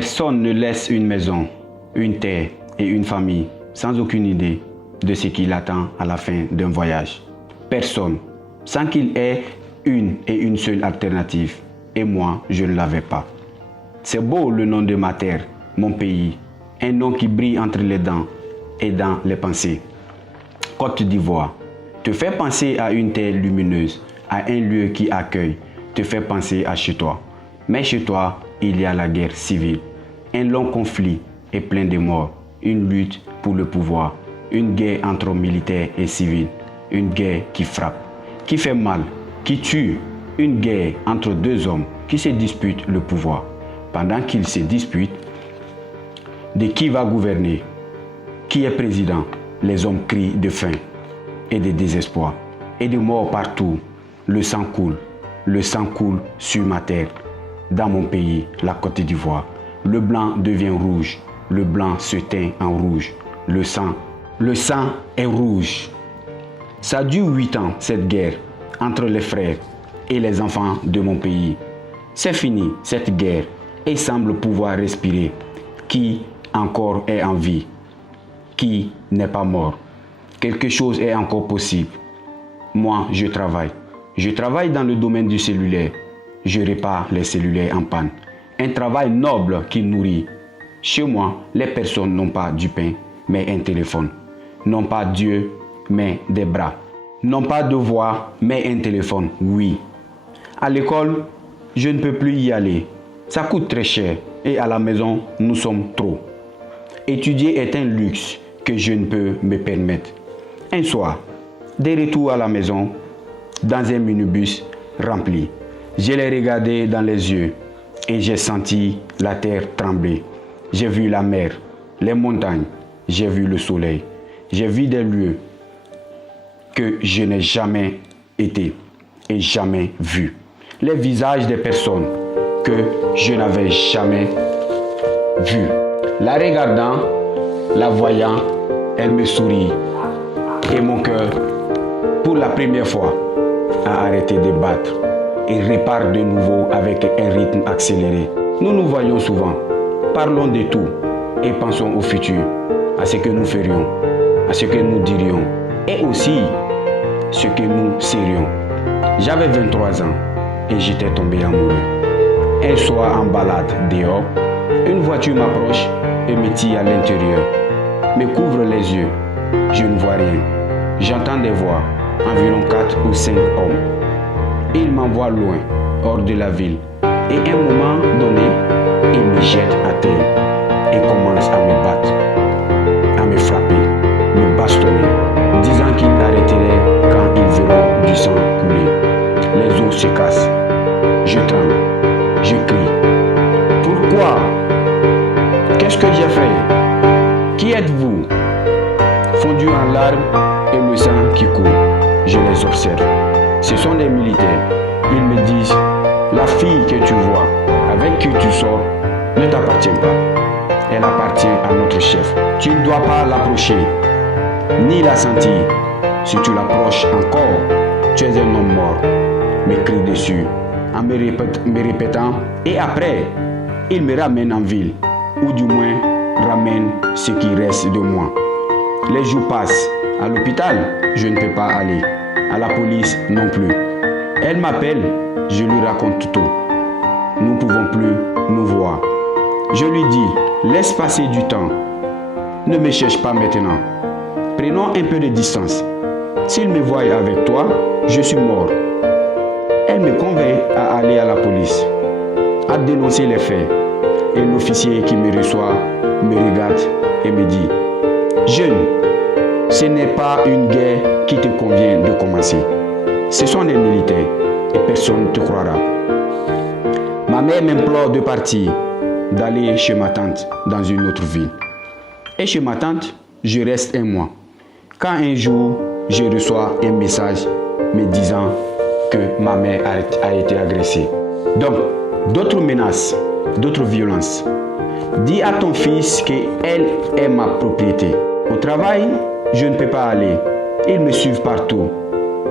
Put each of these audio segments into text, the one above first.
Personne ne laisse une maison, une terre et une famille sans aucune idée de ce qui l'attend à la fin d'un voyage. Personne, sans qu'il ait une et une seule alternative. Et moi, je ne l'avais pas. C'est beau le nom de ma terre, mon pays, un nom qui brille entre les dents et dans les pensées. Côte d'Ivoire te fait penser à une terre lumineuse, à un lieu qui accueille, te fait penser à chez toi. Mais chez toi, il y a la guerre civile, un long conflit et plein de morts, une lutte pour le pouvoir, une guerre entre militaires et civils, une guerre qui frappe, qui fait mal, qui tue, une guerre entre deux hommes qui se disputent le pouvoir. Pendant qu'ils se disputent, de qui va gouverner, qui est président, les hommes crient de faim et de désespoir et de mort partout. Le sang coule sur ma terre, dans mon pays, la Côte d'Ivoire. Le blanc devient rouge, le blanc se teint en rouge, le sang est rouge. Ça dure 8 ans, cette guerre, entre les frères et les enfants de mon pays. C'est fini, cette guerre, et semble pouvoir respirer. Qui encore est en vie? Qui n'est pas mort? Quelque chose est encore possible. Moi, je travaille. Je travaille dans le domaine du cellulaire. Je répare les cellulaires en panne. Un travail noble qui nourrit. Chez moi, les personnes n'ont pas du pain, mais un téléphone. N'ont pas Dieu, mais des bras. N'ont pas de voix, mais un téléphone, oui. À l'école, je ne peux plus y aller. Ça coûte très cher et à la maison, nous sommes trop. Étudier est un luxe que je ne peux me permettre. Un soir, de retour à la maison, dans un minibus rempli, je l'ai regardé dans les yeux et j'ai senti la terre trembler. J'ai vu la mer, les montagnes, j'ai vu le soleil, j'ai vu des lieux que je n'ai jamais été et jamais vus. Les visages des personnes que je n'avais jamais vues. La regardant, la voyant, elle me sourit et mon cœur, pour la première fois, a arrêté de battre et repart de nouveau avec un rythme accéléré. Nous nous voyons souvent, parlons de tout et pensons au futur, à ce que nous ferions, à ce que nous dirions et aussi ce que nous serions. J'avais 23 ans et j'étais tombé amoureux. Un soir en balade dehors, une voiture m'approche et me tire à l'intérieur, me couvre les yeux. Je ne vois rien. J'entends des voix, environ 4 ou 5 hommes. Ils m'envoient loin, hors de la ville. Et à un moment donné, ils me jettent à terre et commencent à me battre, à me frapper, me bastonner, disant qu'ils arrêteraient quand ils verront du sang couler. Les os se cassent. Je tremble, je crie. Pourquoi? Qu'est-ce que j'ai fait? Qui êtes-vous? Fondu en larmes et le sang qui coule, je les observe. Ce sont des militaires. Ils me disent, la fille que tu vois, avec qui tu sors, ne t'appartient pas. Elle appartient à notre chef. Tu ne dois pas l'approcher, ni la sentir. Si tu l'approches encore, tu es un homme mort. Me crie dessus, en me répétant, et après, il me ramène en ville, ou du moins ramène ce qui reste de moi. Les jours passent. À l'hôpital, je ne peux pas aller. À la police non plus. Elle m'appelle, je lui raconte tout. Nous ne pouvons plus nous voir. Je lui dis, laisse passer du temps. Ne me cherche pas maintenant. Prenons un peu de distance. S'il me voit avec toi, je suis mort. Elle me convainc à aller à la police, à dénoncer les faits. Et l'officier qui me reçoit me regarde et me dit, jeune, ce n'est pas une guerre qui te convient de commencer. Ce sont des militaires et personne ne te croira. Ma mère m'implore de partir, d'aller chez ma tante dans une autre ville. Et chez ma tante, je reste un mois. Quand un jour, je reçois un message me disant que ma mère a été agressée. Donc, d'autres menaces, d'autres violences. Dis à ton fils qu'elle est ma propriété. Au travail, je ne peux pas aller. Ils me suivent partout.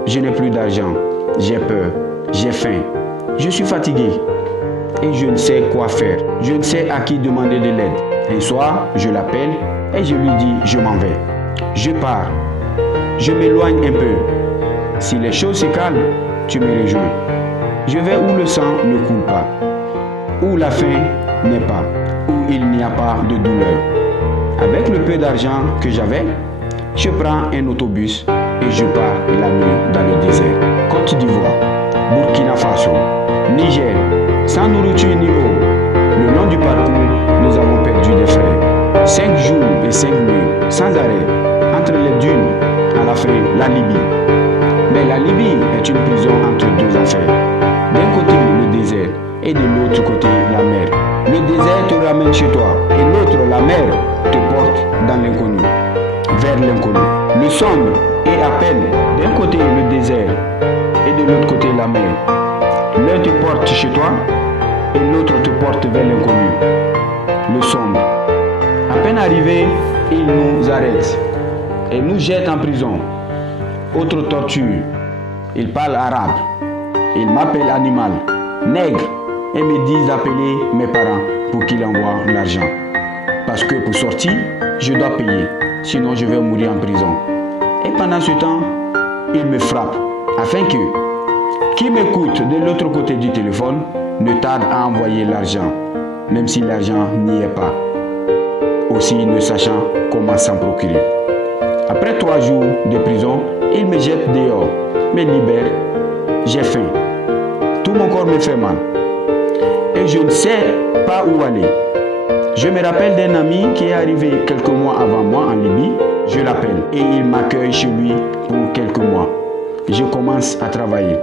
Je n'ai plus d'argent. J'ai peur. J'ai faim. Je suis fatigué. et je ne sais quoi faire. Je ne sais à qui demander de l'aide. Un soir, je l'appelle et je lui dis je m'en vais. Je pars. Je m'éloigne un peu. Si les choses se calment, tu me rejoins. Je vais où le sang ne coule pas, où la faim n'est pas, où il n'y a pas de douleur. Avec le peu d'argent que j'avais, je prends un autobus et je pars la nuit dans le désert. Côte d'Ivoire, Burkina Faso, Niger, sans nourriture ni eau. Le long du parcours, nous avons perdu des frères. 5 jours et 5 nuits, sans arrêt, entre les dunes, à la fin, la Libye. Mais la Libye est une prison entre deux enfers. D'un côté, le désert, et de l'autre côté, la mer. Le désert te ramène chez toi, et l'autre, la mer, te porte dans l'inconnu, vers l'inconnu. Le sombre et à peine, d'un côté le désert, et de l'autre côté la mer. L'un te porte chez toi, et l'autre te porte vers l'inconnu. Le sombre. À peine arrivé, il nous arrête, et nous jette en prison. Autre torture. Il parle arabe. Il m'appelle animal, nègre, et me dit d'appeler mes parents pour qu'ils envoient l'argent. Parce que pour sortir, je dois payer, sinon je vais mourir en prison. Et pendant ce temps, il me frappe, afin que qui m'écoute de l'autre côté du téléphone ne tarde à envoyer l'argent, même si l'argent n'y est pas, aussi ne sachant comment s'en procurer. Après 3 jours de prison, il me jette dehors, me libère, j'ai faim. Tout mon corps me fait mal et je ne sais pas où aller. Je me rappelle d'un ami qui est arrivé quelques mois avant moi en Libye. Je l'appelle et il m'accueille chez lui pour quelques mois. Je commence à travailler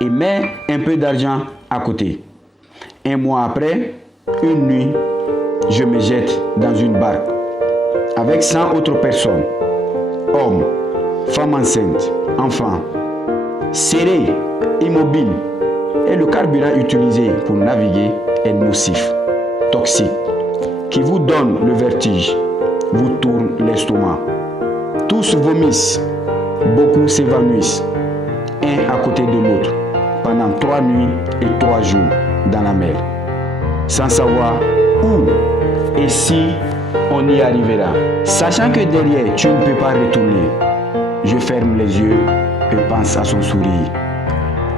et mets un peu d'argent à côté. Un mois après, une nuit, je me jette dans une barque avec 100 autres personnes, hommes, femmes enceintes, enfants, serrés, immobiles, et le carburant utilisé pour naviguer est nocif, toxique, qui vous donne le vertige, vous tourne l'estomac. Tous vomissent, beaucoup s'évanouissent, un à côté de l'autre, pendant 3 nuits et 3 jours dans la mer, sans savoir où et si on y arrivera. Sachant que derrière, tu ne peux pas retourner, je ferme les yeux et pense à son sourire.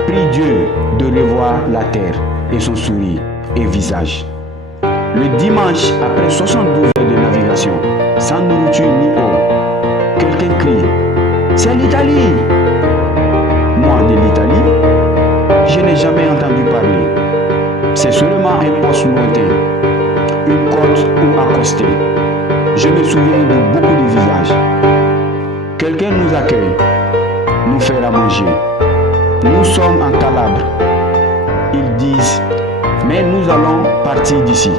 Prie Dieu de revoir la terre et son sourire et visage. Le dimanche, après 72 heures de navigation, sans nourriture ni eau, quelqu'un crie « C'est l'Italie !» Moi, de l'Italie, je n'ai jamais entendu parler. C'est seulement un poste lointain, une côte ou accosté. Je me souviens de beaucoup de visages. Quelqu'un nous accueille, nous fait à manger. Nous sommes en Calabre. Ils disent, mais nous allons partir d'ici.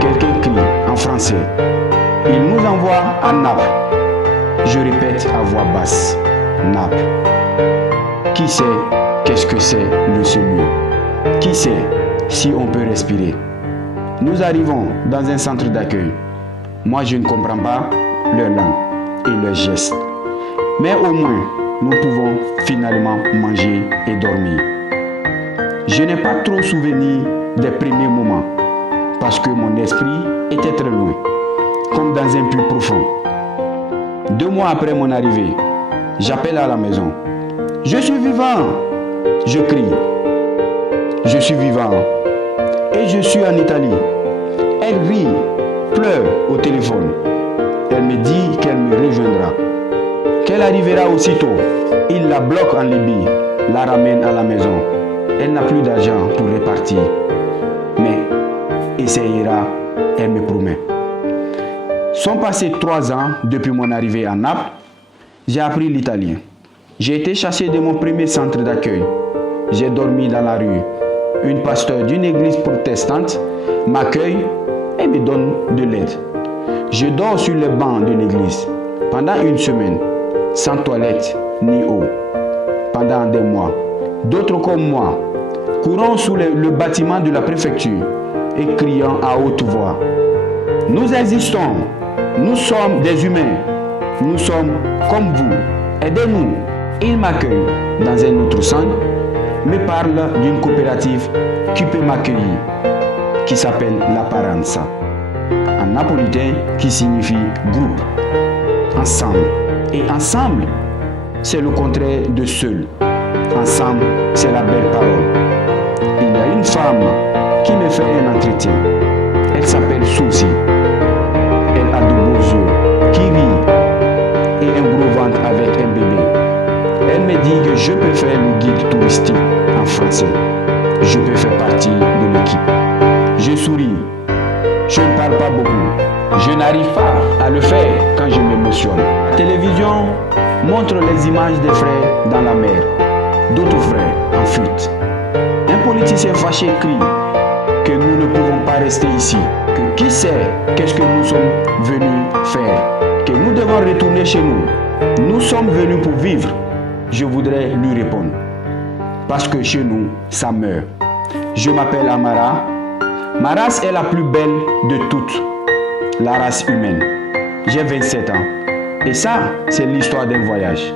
Quelqu'un crie en français. Il nous envoie à Naples. Je répète à voix basse, Naples. Qui sait qu'est-ce que c'est le seul lieu? Qui sait si on peut respirer? Nous arrivons dans un centre d'accueil. Moi, je ne comprends pas leur langue et leurs gestes. Mais au moins, nous pouvons finalement manger et dormir. Je n'ai pas trop souvenir des premiers moments parce que mon esprit était très loin, comme dans un puits profond. 2 mois après mon arrivée, j'appelle à la maison. Je suis vivant! Je crie. Je suis vivant. Et je suis en Italie. Elle rit, pleure au téléphone. Elle me dit qu'elle me rejoindra, qu'elle arrivera aussitôt. Il la bloque en Libye, la ramène à la maison. Elle n'a plus d'argent pour repartir, mais essayera, elle me promet. Sont passés 3 ans depuis mon arrivée à Naples. J'ai appris l'italien. J'ai été chassé de mon premier centre d'accueil. J'ai dormi dans la rue. Une pasteur d'une église protestante m'accueille et me donne de l'aide. Je dors sur les bancs de l'église pendant 1 semaine, sans toilette ni eau. Pendant des mois, d'autres comme moi courant sous le bâtiment de la préfecture et criant à haute voix. Nous existons, nous sommes des humains, nous sommes comme vous, aidez-nous. Il m'accueille dans un autre centre me parle d'une coopérative qui peut m'accueillir, qui s'appelle l'Apparenza, en napolitain qui signifie groupe, ensemble. Et ensemble, c'est le contraire de seul. Ensemble, c'est la belle parole. Il y a une femme qui me fait un entretien. Elle s'appelle Suzy. Elle a de beaux yeux, qui rit et un gros ventre avec un bébé. Elle me dit que je peux faire le guide touristique en français. Je peux faire partie de l'équipe. Je souris. Je ne parle pas beaucoup. Je n'arrive pas à le faire quand je m'émotionne. La télévision montre les images des frères dans la mer, d'autres frères en fuite. Un politicien fâché crie que nous ne pouvons pas rester ici, que qui sait qu'est-ce que nous sommes venus faire, que nous devons retourner chez nous. Nous sommes venus pour vivre. Je voudrais lui répondre. Parce que chez nous, ça meurt. Je m'appelle Amara. Ma race est la plus belle de toutes, la race humaine. J'ai 27 ans. Et ça, c'est l'histoire d'un voyage.